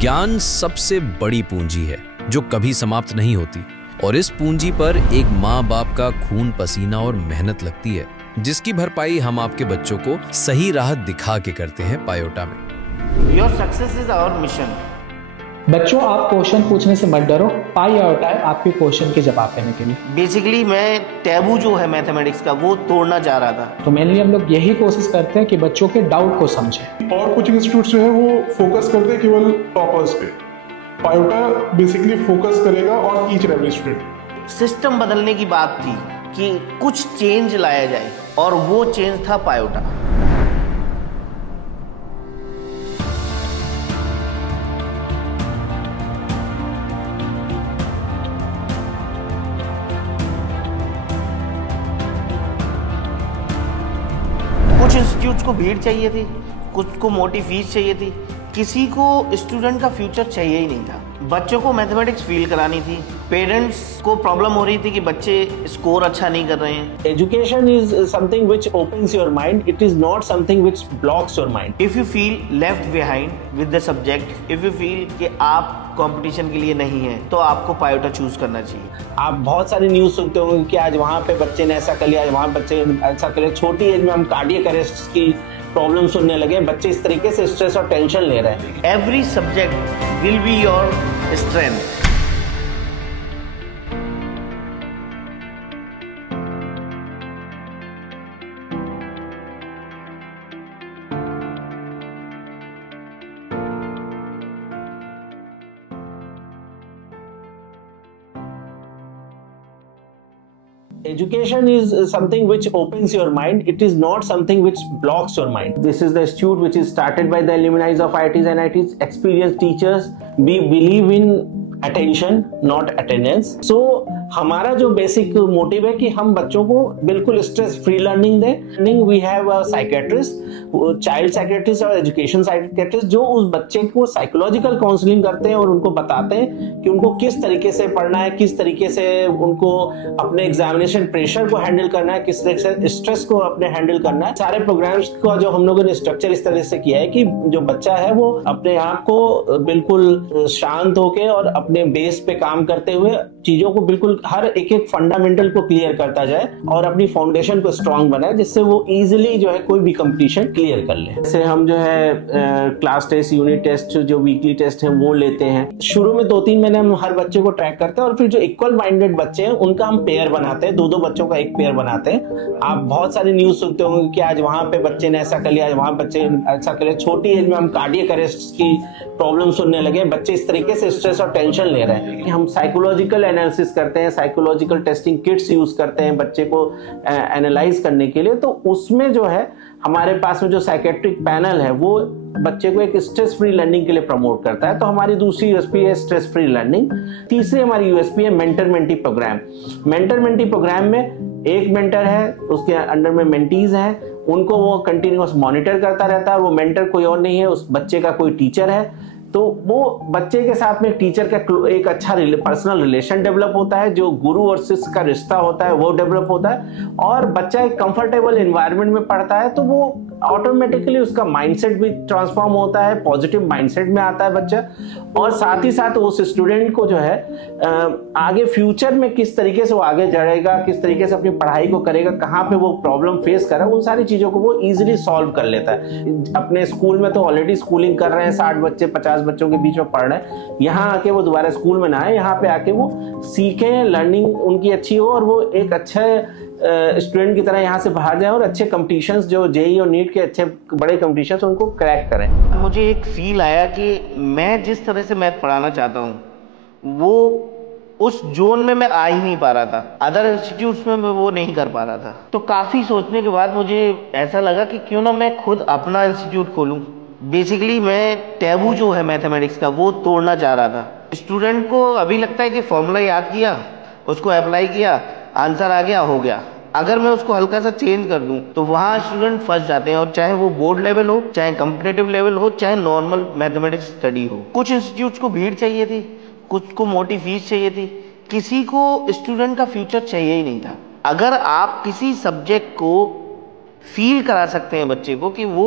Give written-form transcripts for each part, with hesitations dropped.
ज्ञान सबसे बड़ी पूंजी है जो कभी समाप्त नहीं होती, और इस पूंजी पर एक माँ बाप का खून पसीना और मेहनत लगती है, जिसकी भरपाई हम आपके बच्चों को सही राह दिखा के करते हैं पायोटा में। Your success is our mission. बच्चों, आप क्वेश्चन पूछने से मत डरो, पायोटा है आपके क्वेश्चन के जवाब देने के लिए। बेसिकली मैं टैबू जो है मैथमेटिक्स का वो तोड़ना चाह रहा था। तो मेनली हम लोग यही कोशिश करते हैं कि बच्चों के डाउट को समझें। और कुछ इंस्टीट्यूट जो है वो फोकस करते हैं केवल टॉपर्स पे। पायोटा बेसिकली फोकस करेगा on each and every student. System बदलने की बात थी कि कुछ चेंज लाया जाए, और वो चेंज था पायोटा। कुछ इंस्टीट्यूट्स को भीड़ चाहिए थी, कुछ को मोटी फीस चाहिए थी, किसी को स्टूडेंट का फ्यूचर चाहिए ही नहीं था। बच्चों को मैथमेटिक्स फील करानी थी, पेरेंट्स को प्रॉब्लम हो रही थी कि बच्चे स्कोर अच्छा नहीं कर रहे हैं। Education is something which opens your mind. It is not something which blocks your mind. If you feel left behind with the subject, if you feel कि आप कंपटीशन के लिए नहीं है, तो आपको पायोटा चूज करना चाहिए। आप बहुत सारी न्यूज़ सुनते होंगे कि आज वहाँ पे बच्चे ने ऐसा कर लिया, आज वहाँ बच्चे ऐसा कर लिया। छोटी एज में हम कार्डियक अरेस्ट की प्रॉब्लम सुनने लगे। बच्चे इस तरीके से स्ट्रेस और टेंशन ले रहे हैं। Every subject will be your strength. Education is something which opens your mind. It is not something which blocks your mind. This is the institute which is started by the alumni of IITs and IITs, experienced teachers. We believe in attention, not attendance. So हमारा जो basic motive है कि हम बच्चों को बिल्कुल stress free learning दें। We have a psychiatrist, child psychiatrist और एजुकेशन साइकियाट्रिस्ट, जो उस बच्चे को साइकोलॉजिकल काउंसलिंग करते हैं और उनको बताते हैं कि उनको किस तरीके से पढ़ना है, किस तरीके से उनको अपने एग्जामिनेशन प्रेशर को हैंडल करना है, किस तरीके से स्ट्रेस को अपने हैंडल करना है। सारे प्रोग्राम्स का जो हम लोगों ने स्ट्रक्चर इस तरह से किया है कि जो बच्चा है वो अपने आप को बिल्कुल शांत होके और अपने बेस पे काम करते हुए चीजों को बिल्कुल हर एक एक फंडामेंटल को क्लियर करता जाए और अपनी फाउंडेशन को स्ट्रांग बनाए, जिससे वो इजीली जो है कोई भी कंपटीशन क्लियर कर ले। जैसे हम जो है क्लास टेस्ट, यूनिट टेस्ट, जो वीकली टेस्ट है वो लेते हैं। शुरू में 2-3 महीने हम हर बच्चे को ट्रैक करते हैं और फिर जो इक्वल माइंडेड बच्चे हैं उनका हम पेयर बनाते हैं, 2-2 बच्चों का एक पेयर बनाते हैं। आप बहुत सारी न्यूज सुनते होंगे कि आज वहां पे बच्चे ने ऐसा कर लिया, आज वहां बच्चे ऐसा कर लिया। छोटी एज में हम कार्डियक अरेस्ट की प्रॉब्लम सुनने लगे। बच्चे इस तरीके से स्ट्रेस और टेंशन ले रहे हैं। हम साइकोलॉजिकल एनालिसिस करते हैं, साइकोलॉजिकल टेस्टिंग किट्स यूज करते हैं बच्चे को एनालाइज करने के लिए। तो उसमें जो है हमारे पास में जो साइकेट्रिक पैनल है वो बच्चे को एक स्ट्रेस फ्री लर्निंग के लिए प्रमोट करता है। तो हमारी दूसरी यूएसपी है स्ट्रेस फ्री लर्निंग। तीसरी हमारी यूएसपी है mentor mentee programme. Mentor mentee programme में एक मेंटर है, उसके अंडर में मेंटीज हैं, उनको वो कंटिन्यूअस मॉनिटर करता रहता है। वो मेंटर कोई और नहीं है, उस बच्चे का कोई टीचर है। तो वो बच्चे के साथ में टीचर का एक अच्छा पर्सनल रिलेशन डेवलप होता है, जो गुरु और शिष्य का रिश्ता होता है वो डेवलप होता है, और बच्चा एक कंफर्टेबल एनवायरनमेंट में पढ़ता है। तो वो ऑटोमेटिकली उसका माइंडसेट भी ट्रांसफॉर्म होता है, पॉजिटिव माइंडसेट में आता है बच्चा। और साथ ही साथ उस स्टूडेंट को जो है आगे फ्यूचर में किस तरीके से वो आगे बढ़ेगा, किस तरीके से अपनी पढ़ाई को करेगा, कहाँ पे वो प्रॉब्लम फेस कर रहा है, उन सारी चीजों को वो इजीली सॉल्व कर लेता है। अपने स्कूल में तो ऑलरेडी स्कूलिंग कर रहे हैं, 60 बच्चे 50 बच्चों के बीच में पढ़ रहे हैं। यहाँ आके वो दोबारा स्कूल में ना आए, यहाँ पे आके वो सीखें, लर्निंग उनकी अच्छी हो और वो एक अच्छे स्टूडेंट की तरह यहाँ से बाहर जाए और अच्छे कंपटीशंस, जो जेईई और नीट के अच्छे बड़े कंपटीशंस, उनको क्रैक करें। मुझे एक फील आया कि मैं जिस तरह से मैथ पढ़ाना चाहता हूँ वो उस जोन में मैं आ ही नहीं पा रहा था। अदर इंस्टीट्यूट्स में मैं वो नहीं कर पा रहा था। तो काफ़ी सोचने के बाद मुझे ऐसा लगा कि क्यों ना मैं खुद अपना इंस्टीट्यूट खोलूँ। बेसिकली मैं टैबू जो है मैथमेटिक्स का वो तोड़ना चाह रहा था। स्टूडेंट को अभी लगता है कि फॉर्मूला याद किया, उसको अप्लाई किया, आंसर आ गया, हो गया। अगर मैं उसको हल्का सा चेंज कर दूं तो वहाँ स्टूडेंट फंस जाते हैं, और चाहे वो बोर्ड लेवल हो, चाहे कॉम्पिटिटिव लेवल हो, चाहे नॉर्मल मैथमेटिक्स स्टडी हो। कुछ इंस्टीट्यूट्स को भीड़ चाहिए थी, कुछ को मोटी फीस चाहिए थी, किसी को स्टूडेंट का फ्यूचर चाहिए ही नहीं था। अगर आप किसी सब्जेक्ट को फील करा सकते हैं बच्चे को कि वो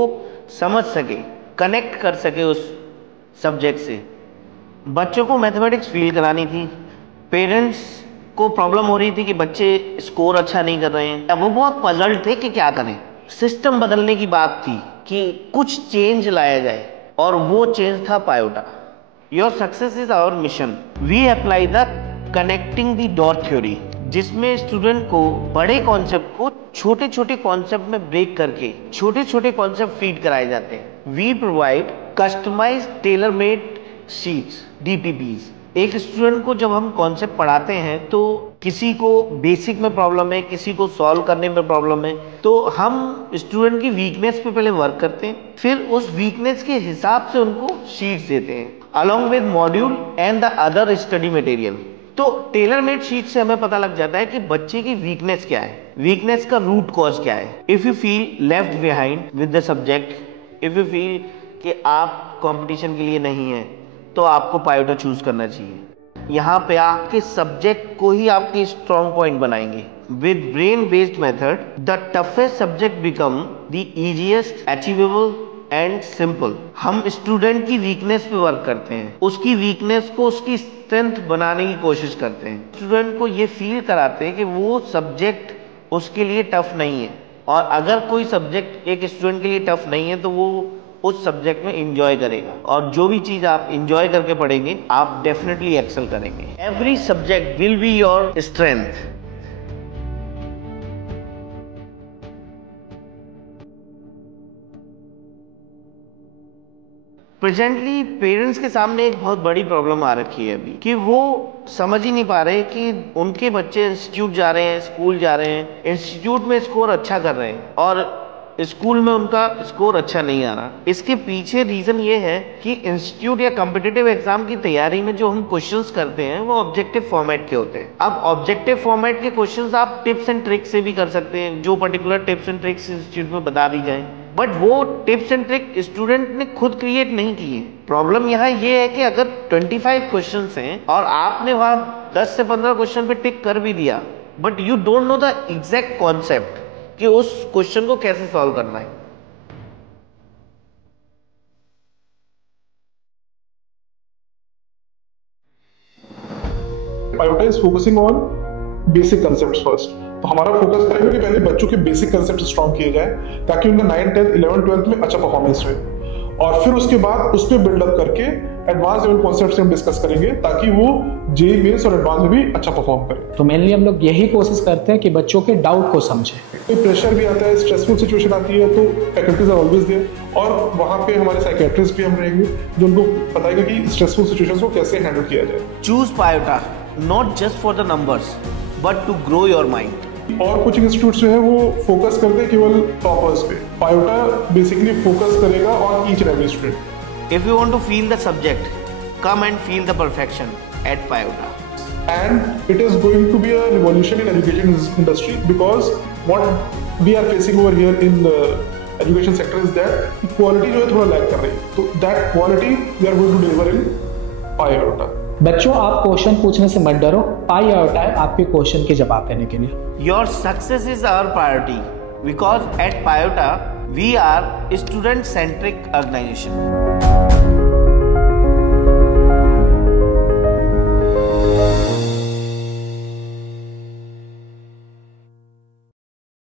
समझ सके, कनेक्ट कर सके उस सब्जेक्ट से, बच्चों को मैथमेटिक्स फील करानी थी। पेरेंट्स को प्रॉब्लम हो रही थी कि बच्चे स्कोर अच्छा नहीं कर रहे हैं। अब वो बहुत पजल्ड थे कि क्या करें। सिस्टम बदलने की बात थी कि कुछ चेंज लाया जाए और वो चेंज था पायोटा। Your success is our mission. We apply the connecting the dot theory, जिसमें स्टूडेंट को बड़े कॉन्सेप्ट को छोटे छोटे कॉन्सेप्ट में ब्रेक करके छोटे छोटे कॉन्सेप्ट फीड कराए जाते हैं। We provide customise tailor made sheets, DPPs। एक स्टूडेंट को जब हम कॉन्सेप्ट पढ़ाते हैं तो किसी को बेसिक में प्रॉब्लम है, किसी को सॉल्व करने में प्रॉब्लम है, तो हम स्टूडेंट की वीकनेस पे पहले वर्क करते हैं, फिर उस वीकनेस के हिसाब से उनको शीट्स देते हैं along with module and the other study material. तो टेलर मेड शीट से हमें पता लग जाता है कि बच्चे की वीकनेस क्या है, वीकनेस का रूट कॉज क्या है। If you feel left behind with the subject, if you feel कि आप कंपटीशन के लिए नहीं है, तो आपको पायोटा चूज करना चाहिए। यहाँ पे आपके सब्जेक्ट को ही आपके स्ट्रॉन्ग पॉइंट बनाएंगे। With brain based method the toughest subject become the easiest, achievable and simple. हम स्टूडेंट की वीकनेस पे वर्क करते हैं, उसकी वीकनेस को उसकी स्ट्रेंथ बनाने की कोशिश करते हैं। स्टूडेंट को ये फील कराते हैं कि वो सब्जेक्ट उसके लिए टफ नहीं है, और अगर कोई सब्जेक्ट एक स्टूडेंट के लिए टफ नहीं है तो वो उस सब्जेक्ट में इंजॉय करेगा, और जो भी चीज आप इंजॉय करके पढ़ेंगे आप डेफिनेटली एक्सेल करेंगे। Every subject will be your strength. Presently parents के सामने एक बहुत बड़ी प्रॉब्लम आ रखी है अभी, कि वो समझ ही नहीं पा रहे कि उनके बच्चे इंस्टीट्यूट जा रहे हैं, स्कूल जा रहे हैं, इंस्टीट्यूट में स्कोर अच्छा कर रहे हैं और स्कूल में उनका स्कोर अच्छा नहीं आ रहा। इसके पीछे रीजन ये है कि इंस्टीट्यूट या कॉम्पिटिटिव एग्जाम की तैयारी में जो हम क्वेश्चंस करते हैं वो ऑब्जेक्टिव फॉर्मेट के होते हैं। अब ऑब्जेक्टिव फॉर्मेट के क्वेश्चंस आप टिप्स एंड ट्रिक्स से भी कर सकते हैं, जो particular tips and tricks institute में बता दी जाए, बट वो टिप्स एंड ट्रिक स्टूडेंट ने खुद क्रिएट नहीं की है। प्रॉब्लम यहाँ ये है कि अगर 25 क्वेश्चंस हैं और आपने वहां 10 से 15 क्वेश्चन पे टिक कर भी दिया, but you don't know the exact concept कि उस क्वेश्चन को कैसे सॉल्व करना है। पायोटा is focusing on basic concepts first. तो हमारा फोकस करेगा कि पहले बच्चों के बेसिक कंसेप्ट स्ट्रॉन्ग किए जाए ताकि उनका 9th 10th 11th 12th में अच्छा परफॉर्मेंस रहे, और फिर उसके बाद उस पर बिल्डअप करके एडवांस लेवल कॉन्सेप्ट से हम डिस्कस करेंगे ताकि वो जेईई मेंस और एडवांस में भी अच्छा परफॉर्म करें। तो मेनली हम लोग यही कोशिश करते हैं कि बच्चों के डाउट को समझें। कोई प्रेशर भी आता है, स्ट्रेसफुल सिचुएशन आती है, तो फैकल्टीज आर ऑलवेज देयर, और वहाँ पे हमारे साइकियाट्रिस्ट भी हम रहेंगे जो उनको बताएगा कि स्ट्रेसफुल सिचुएशंस को कैसे हैंडल किया जाए। चूज पायोटा not just for the numbers but to grow your mind. और कुछ इंस्टीट्यूट जो है वो फोकस करते हैं केवल टॉपर्स पे। पायोटा बेसिकली फोकस करेगा on each and every student. If you want to feel the subject, come and feel the perfection at पायोटा। And it is going to be a revolution in education industry, because what we are facing over here in the education sector is that quality जो है थोड़ा lag कर रही है, तो that quality we are going to deliver in पायोटा। बच्चों, आप question पूछने से मत डरो, पायोटा है आपके क्वेश्चन के जवाब देने के लिए। Your success is our priority because at Payota we are a student-centric organization.